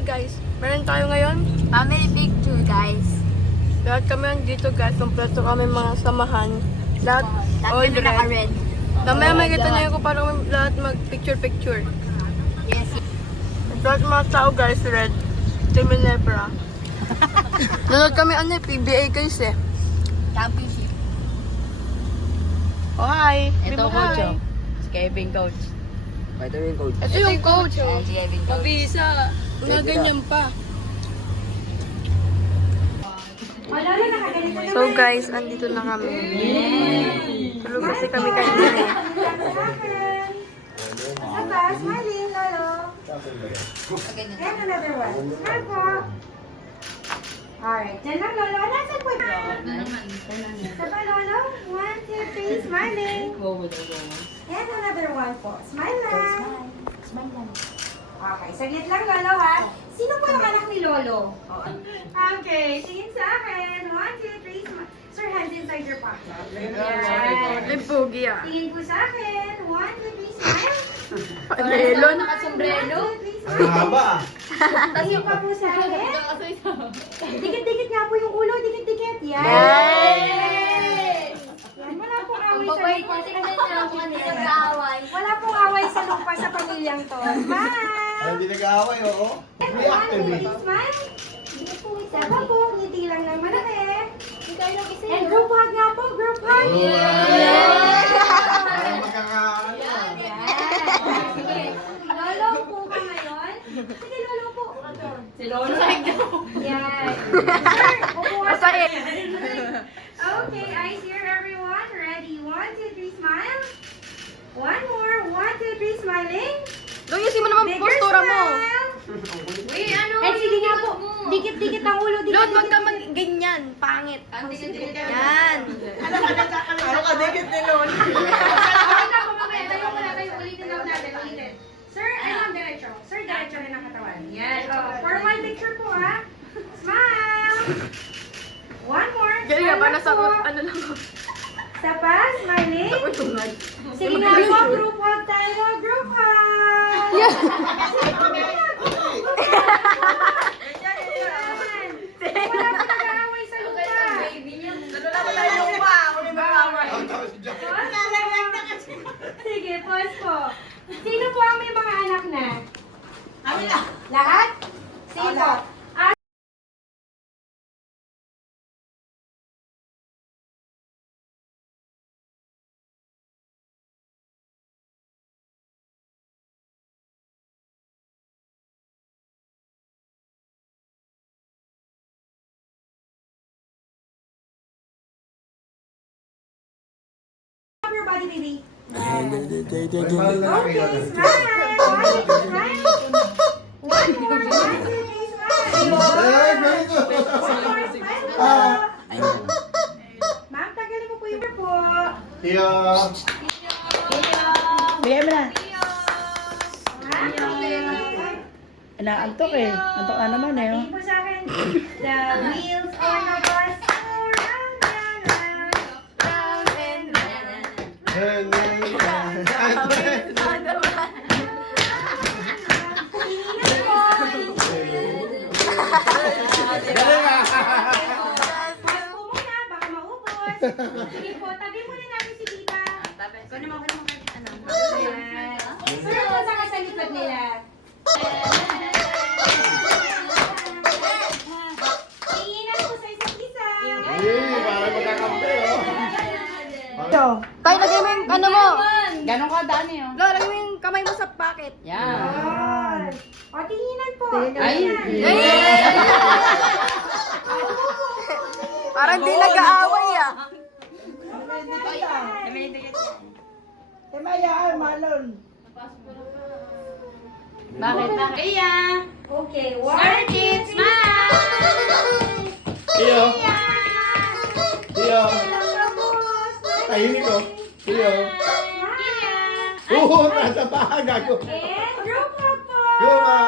Hi guys, meron tayo ngayon. Family picture, guys. Lahat kami nandito guys, kompleto kami mga samahan. Lahat all Lahat na naka-red. Mamaya makikita niyo ko parang lahat mag-picture-picture. Yes. Lahat mga tao guys, red. Team Ginebra. Nanood kami PBA guys eh. Championship. Oh hi! Ito Bimo, coach, hi. oh. Si Kevin coach. Ito yung coach. Ito yung coach. Ayan, si Kevin coach. Mabisa. Mga ganyan pa. So guys, andito na kami. Tulog kasi kami kanina eh. Smiling, Lolo. And another one. Smile po. Alright, dyan lang, Lolo. Nasaan po? Saba, Lolo. 1, 2, 3, smiling. And another one po. Smile lang. Okay, saglit lang, Lolo, ha? Sino po yung anak ni Lolo? Okay, tingin sa akin. 1, 2, 3, smile. Sir, hands inside your pocket. Yan. May pogi ah. Tingin po sa akin. 1, 2, 3, smile. Melon. Nakasombrero. Ang haba ah. Tingin pa po sa akin. Dikit-dikit nga po yung ulo. Dikit-dikit. Yan. Yay! Yan. Wala pong away Ang sa babait lupa. kasi na niya kung ano nag-aaway. Wala pong away sa lupa sa pamilyang to. Smile! Hindi nag-aaway, oo. Reactive eh. Smile! Saba po. Ngiti lang ng malaki. Ikaw lang isa And group hug nga po. Group hug. Para magkakaano. Sige. Lolo po ka ngayon. Sige, Lolo po. Si Lolo. Yan. Sir, upo ka. Masakit. Okay, eyes here, everyone. Ready? 1, 2, 3, smile. One more. 1, 2, 3, smiling. Luyusin mo naman Bigger postura mo. smile. Uy, ano? Eh, sige nga po. Dikit-dikit ang ulo. Lord, wag Dikit-dikit. ka ganyan. Pangit. Yan. Ano ka dikit ni Lon? Okay na po, mamaya. Tayo muna tayo. Ulitin lang natin. Ulitin. Sir, ay ma'am, diretso. Sir, diretso rin ang katawan. Yan. Oh, formal picture po, ha? Smile. One more. Galing nga, Smile para sa po. ano lang. Isa pa, smiling. Sige nga po, group hug tayo. Group hug. Yan. Wala po nag-aaway sa lupa. Sige, pause po. Sino po ang may mga anak na? Lahat? Sino? Your body, baby. Okay, smile. One more. 1, 2, 3, smile. Ay, very good. One more, smile po. Ma'am, tagalin mo po yung po. Tiyo. Bigyan mo na. Okay. Inaantok eh. Antok na naman eh. Tingin po sa akin. The wheels on a bus go round and round, round and round. Tingin po. Galing ah. Pause po muna, baka maubos. Sige po, tabi muna natin si Tita. Ayan. Sir, punta ka sa likod nila. Tinginan po sa isa't isa. Para magkakampi oh. Tayo, lagay mo yung ano mo. Ganon ka daan eh. Lo, lagay mo yung kamay mo sa pocket. Yan. Ayan. O, tinginan po. Ay. Parang di nag-aaway ah. Timaya, malon. Bakit? Kaya. Okay, Start it. Smile. Tiyo. Tiyo. Tapos, Tahimik ko. Tiyo. smile. Oo, nasa paa gago. And group hug po. Guma.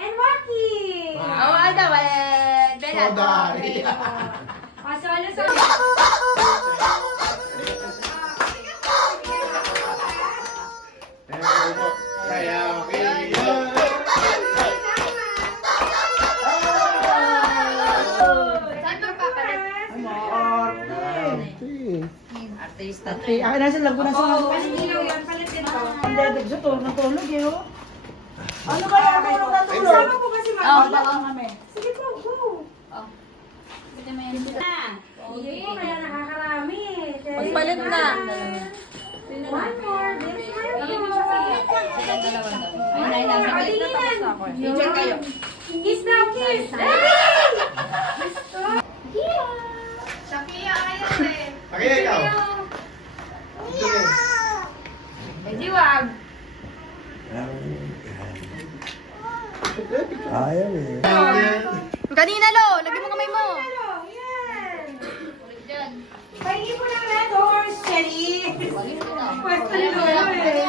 And walking. Oh, ano ba? Bella. Soday. O, solo. Kaya, okay. Artista. Akin na sila lagunan sa mga. Paligilaw yan, palitin ko. Ang dede sa tulog ng tulog eh. Oh. Ano ba yung tulog ng tulog? Sama ko kasi Oh, mami. bawang kami. Sige po, go. Sige po, kaya nakakarami. Magpalit na. One more. This one more. Ay, Teacher kayo. Kiss now, kiss. Pakita ikaw. Hindi wag. Ayaw eh. Kanina, Lo. Lagyan mo kamay mo. Ano? Yan. Pahingi po ng red horse, Cherry. Pwesto ni Lolo eh.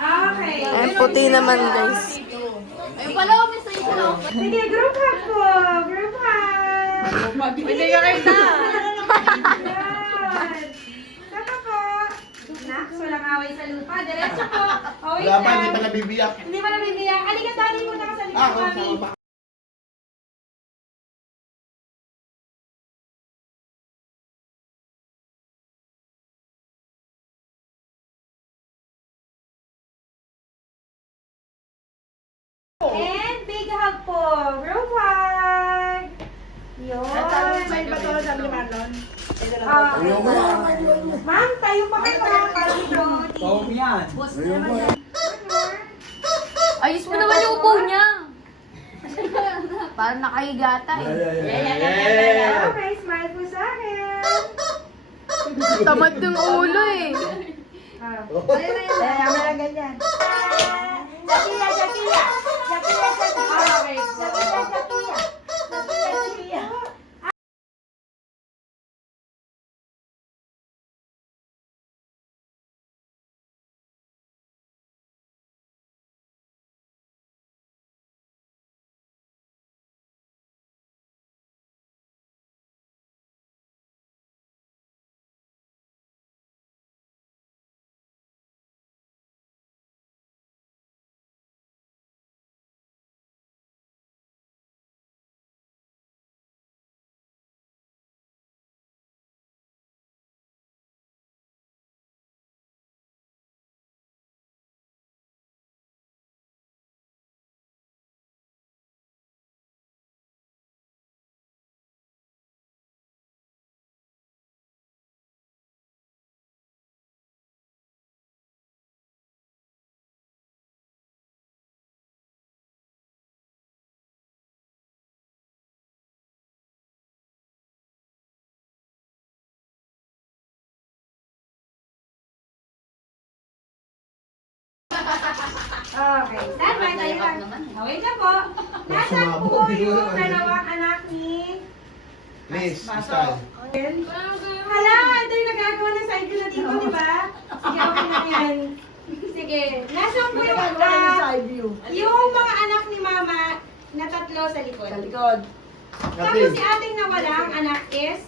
Okay. Ay, puti naman, guys. Sige, group hug po. Group hug. Pwede ka kayo na. Yan. Saka po. Nak, walang away sa lupa. Diretso po. Away Wala pa, lang. hindi pa nabibiyak. Hindi pa nabibiyak. Halika, dali muna ka sa likod, Ako, mami. sama pa. And big hug po. Group hug. Yun. May bato sabi ni Marlon. Ah, ma'am, tayo pa kayo para dito. yan. Ayos mo naman yung upo niya. Parang nakahigata eh. Yeah. Okay, smile po sa akin. Tamad ng ulo eh. Ah. Kaya kami lang ganyan. Shakira, Shakira. Shakira, Shakira. Shakira, Shakira. Shakira, Shakira. Okay. Standby tayo lang. Wait na po. Nasaan po yung dalawang anak ni... Please, style. Hala, ito yung nagagawa ng side ko na dito, di ba? Sige, okay na yan. Sige. Nasaan po yung, Side view. yung mga anak ni Mama na tatlo sa likod? Sa likod. Tapos si ating nawalang anak is...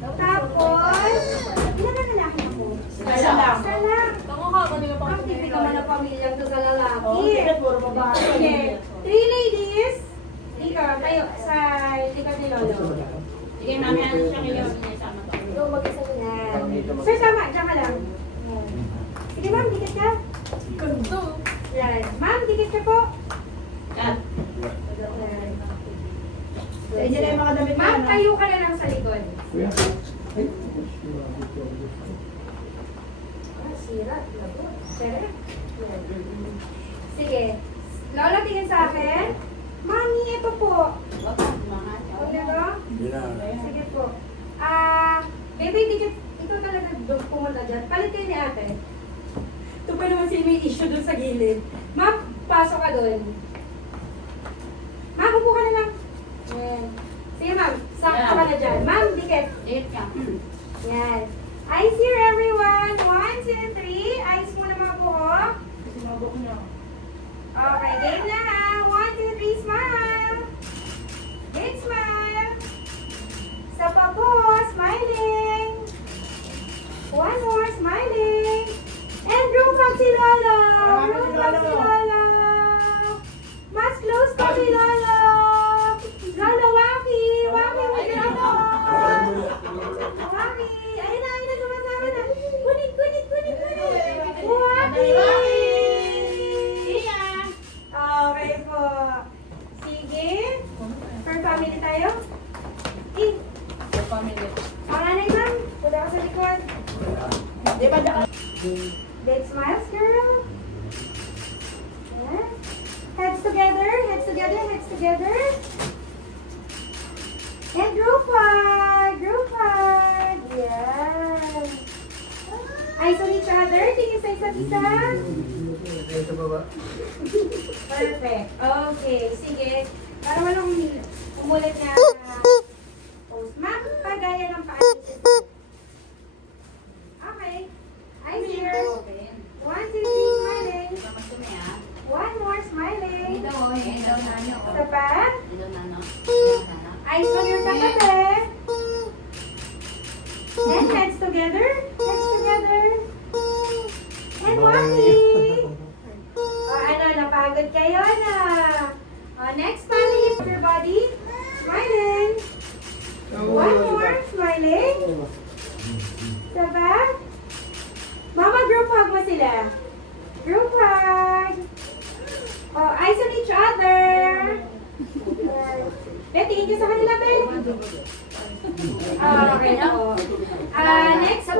Tapos, ilan na lalaki ako? Isa lang. Isa lang. Ang tipid naman ng pamilyang to sa lalaki. Puro babae. Sige. 3 ladies. Ikaw, tayo sa likod ni Lolo. Sige, mami, ano siya kayo? Sama ko. Go, mag-isa ko na. Sir, tama. Diyan ka lang. Yan. Sige, ma'am, dikit ka. Yan. Ma'am, dikit ka po. Cut. Yan. Sa inyo na yung mga damit na Ma'am, ano. tayo ka na lang sa likod. Kuya. Ah, sira. Lago. Sir. Yan. Sige. Lolo, tingin sa akin. Mami, ito po. Huwag na to? Sige po. Baby, dikit. Ikaw talaga pumunta dyan. Palit kayo ni ate. pa naman si may issue dun sa gilid. Ma'am, pasok ka dun. Ma'am, upo ka na lang. Yan. Sige ma'am, sakto ka na dyan. Ma'am, dikit. Date ka. Yan. Eyes here everyone. 1, 2, 3. Eyes muna mga buhok. Okay, game na ha. 1, 2, 3, smile. Big smile. Isa pa po, smiling. One more, smiling. And room pa si Lolo. Room pa si Lolo. Mas close pa si Lolo. Lolo, Waki. Waki mo si Lolo. Waki. Ayun na, sumasama na. Kunit. Waki. Okay po. Sige. For family tayo. Panganay ma'am. Punta ka sa likod. Big smiles, girl. Yeah. Heads together. And group hug. Yeah. Eyes on each other. Tingin sa isa't isa. Perfect. Okay, sige. Para walang umulit na pose. Ma'am, pagaya ng paa. Okay. Eyes here. 1, 2, 3, smiling. One more, smiling. Isa pa. Eyes on your kapatid. And heads together. And walking. Napagod kayo na. Next, family of your body. Smiling. One more, smiling. Isa pa. Mama, group hug mo sila. Group hug. Eyes on each other. Tingin ka sa kanila, Ben. Okay po. Next,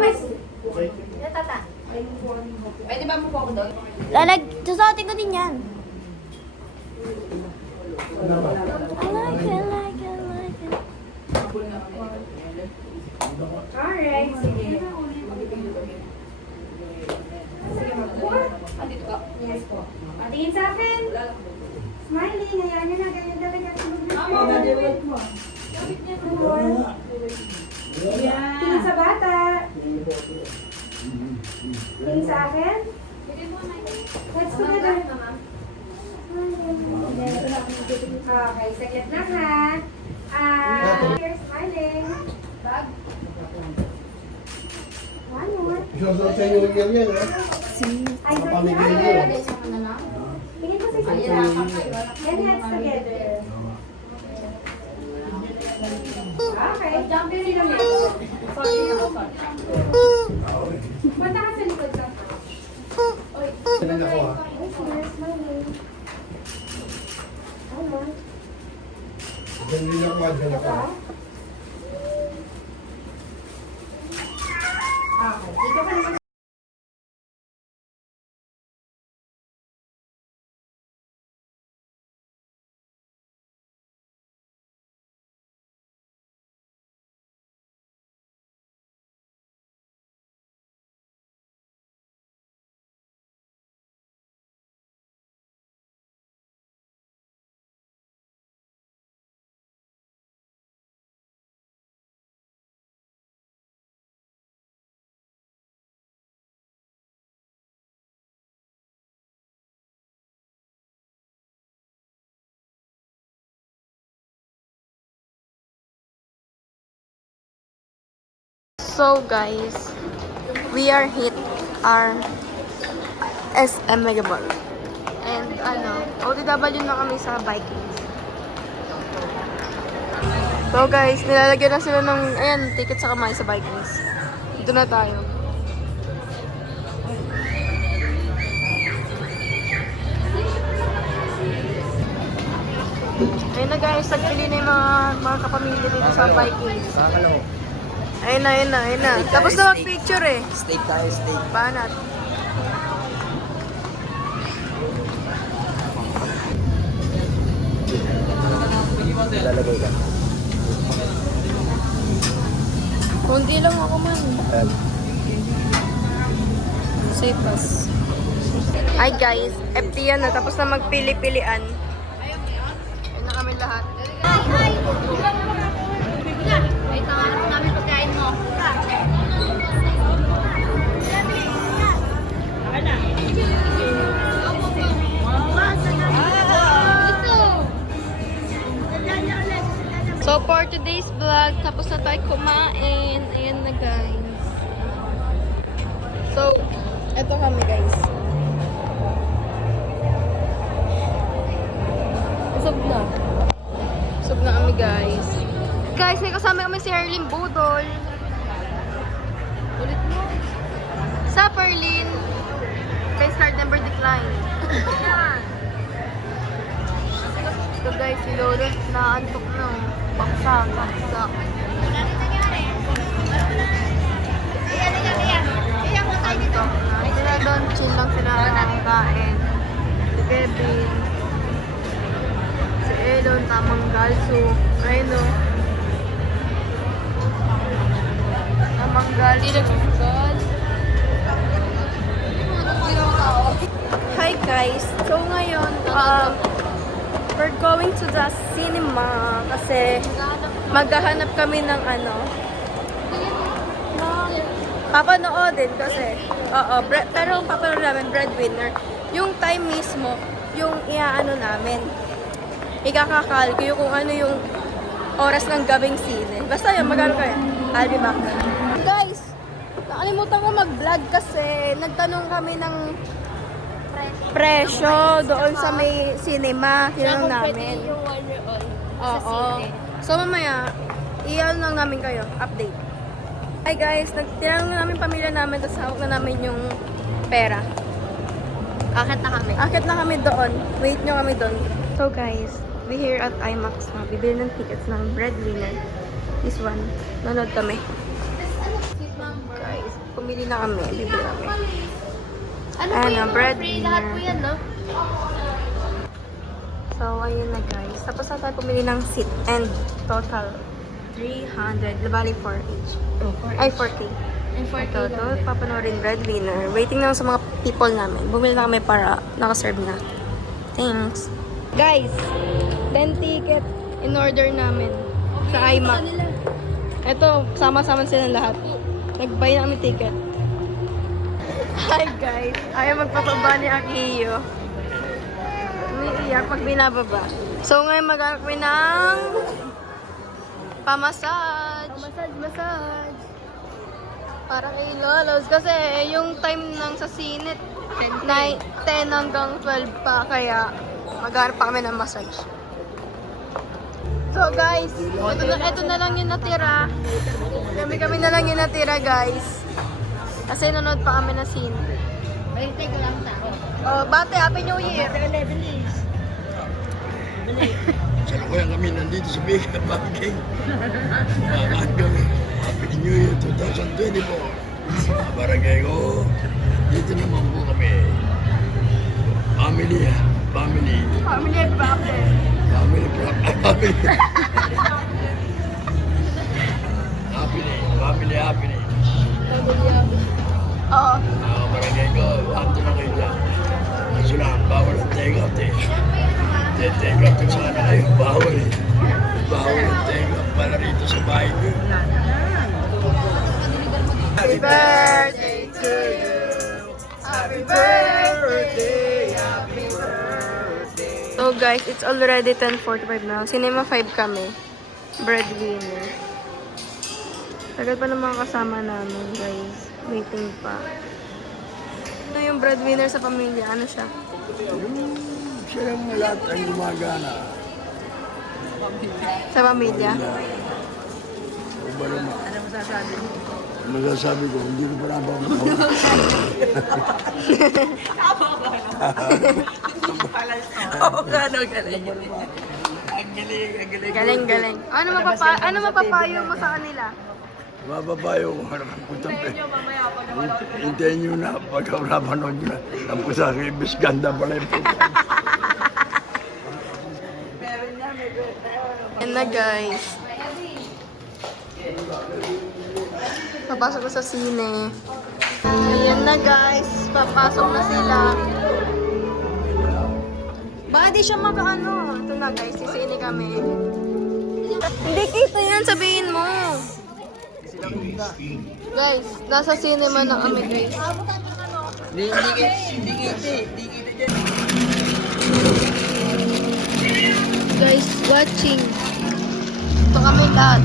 Pwede ba mo po ako doon? Susuotin ko din yan. I like it. Alright, sige. Sige, magbuhat. Dito ka. Yes po. Patingin sa akin. Smiling. Hayaan nyo na. Ganyan talaga. Tingin sa bata. Tingin sa akin. Let's together. Okay, saglit lang ha. Here, smiling. Bag. One more. Isusunod sa inyo yung yan, ha? Eyes on each other. Tingin mo sa isa. And hands together. Okay. Sino next? Punta ka sa likod ka. Yan ako, ha? Yes, you're smiling. Ano? Diyan din ako, dyan ako. Okay. Dito ka naman. So guys, we are hit our SM Megaball. And OTW na kami sa Vikings. So guys, nilalagyan na sila ng, ticket sa kamay sa Vikings. Dito na tayo. Ayun na guys, nagpili na yung mga kapamilya dito sa Vikings. Ayun na. Tapos na mag-picture eh. Steak tayo, steak. Banat. Lalagay ka. Kunti lang ako man. Safe pass. Hi guys, FT yan na. Tapos na magpili-pilian. Ayun na kami lahat. Ay, tangarap namin pagkain mo. So for today's vlog, tapos na tayo kumain. Ayan na guys. So, eto kami guys. Busog na. Busog na kami guys. Guys, may kasama kami si Erlyn Budol. Ulit mo. Sa Perlin. Guys, card number decline. So guys, si Lolo naantok na. Baksa. Antok na. Sila doon, chill lang sila nakakain. Si Kevin. Si Elon, tamang galso. Ayun o. Tamang galso. Hi guys! So ngayon, we're going to the cinema kasi maghahanap kami ng ano. Papanoodin kasi. Oo, pero papanood namin breadwinner. Yung time mismo, yung iaano namin. Ikakakalkyo kung ano yung oras ng gabing sine. Basta yun, magkano kayo? I'll be back. Guys, nakalimutan ko mag-vlog kasi nagtanong kami ng presyo doon sa may cinema. Tinanong namin. Oo. So mamaya, iyan lang namin kayo. Update. Hi guys, tinanong namin pamilya namin, tapos hawak na namin yung pera. Akit na kami doon. Wait nyo kami doon. So guys, we here at IMAX na. Bibili ng tickets ng breadwinner. This one. Nanood kami. Guys, pumili na kami. Bibili kami. Ano, breadwinner. Lahat po yan, no? So, ayun na guys. Tapos na tayo pumili ng seat. And total 300. Bali 4 each. Ay, 4K. And 4K Ito, papanoorin breadwinner. Waiting lang sa mga people namin. Bumili na kami para nakaserve na. Thanks. Guys, 10 ticket in order namin sa IMAX. Ito, sama-sama silang lahat. Nag-buy na kami ticket. Hi guys, ayaw magpapaba ni Akiyo. Umiiyak pag binababa. So ngayon mag-arak kami ng pamassage. Massage. Para kay Lolos. Kasi yung time ng sa sinit, 10 hanggang 12 pa. Kaya mag-arak pa kami ng massage. So guys, ito na lang yung natira. Kami na lang yung natira guys. Kasi nanood pa kami na scene. Ay, teka lang tao. Oh, bate, Happy New Year! Kaya kami nandito sa Big Banking. Makaan kami. Happy New Year 2024. Barangay ko. Dito naman po kami. Family. Family bakit? Family. Happy. Oo. Barangay ko. Anto na kayo dyan. Kaso lang, bawal ang take-out eh. Take-out kung saan na kayo. Bawal eh. Bawal ang take-out pala rito sa bahay ko. Happy birthday to you. Happy birthday. Happy birthday. So guys, it's already 10:45 now. Cinema 5 kami. Breadwinner. Tagal pa ng mga kasama namin, guys. Waiting pa. Ito yung breadwinner sa pamilya. Ano siya? Siya lang lahat ang gumagana. Sa pamilya? O ba naman? Ano masasabi mo? Masasabi ko, hindi ko pa nabaw na ako. Oo, galing. Galing. Ano mapapayo mo sa kanila? Mababayo ko naman punta. Hintayin nyo na pagka-napanood nyo na. Ang pusa sa ibis ganda pala yung pusa. Yan na guys. Papasok ko sa sine. Ayan na guys. Papasok na sila. hindi siya makaano. Ito na guys, sisini kami. Hindi kita yan, sabihin mo. Guys, nasa cinema na kami guys. Hindi kita dyan. Guys, watching. Ito kami lahat.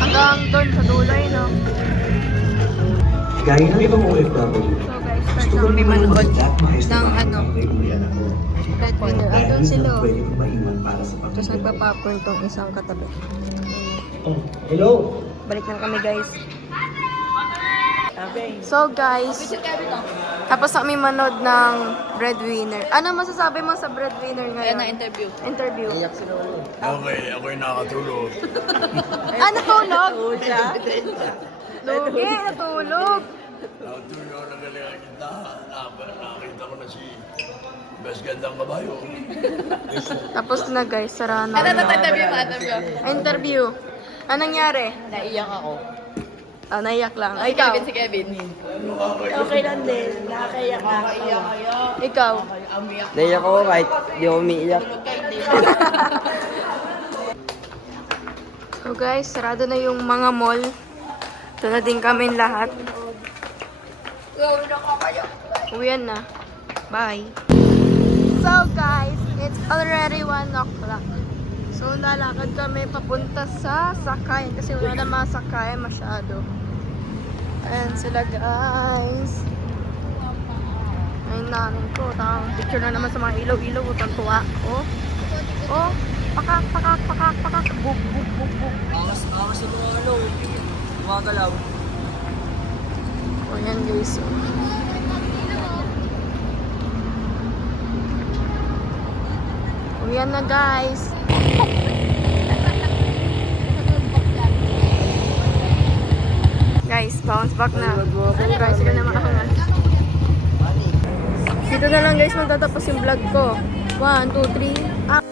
Hanggang doon sa dulay, no? Gaya ng ibang OFW, So guys, start gusto na ko kami naman manood mag-jack maayos ng na ano, kay Kuya ako. Red Winner. Dahil Andun hindi sila. na pwede kong maiwan para sa Tapos pamilya ko. nagpa-popcorn tong isang katabi. Oh, hello! Balik na kami guys. So guys, tapos na kami manood ng Breadwinner. Ano masasabi mo sa Breadwinner ngayon? interview. Interview. Iyak si Lolo. Okay, ako'y nakatulog. Natulog? Lugi, natulog. Nakatulog ako ng galingan kita. Nakakita ko na si Best Gandang Kabayo. Tapos na guys, sara na. Interview. Anong nangyari? Naiyak ako. Naiyak lang. Ay, ikaw. Si Kevin. Okay lang din. Nakakaiyak na ako. Ikaw. Naiyak ako kahit di ako umiiyak. So guys, sarado na yung mga mall. Ito na din kami lahat. Uwian na. Bye. So guys, it's already 1 o'clock. So lalakad kami papunta sa Sakayan kasi wala na mga Sakayan masyado. Ayan sila guys. Ayun namin ko. Tamang picture na naman sa mga ilaw-ilaw. Utang tuwa. Oh, pakak. Bug. Bawas sa mga ano. Gumagalaw. O yan guys. O yan na guys. Guys, bounce back na. Guys, sila na makahangal. Dito na lang guys magtatapos yung vlog ko. 1, 2, 3.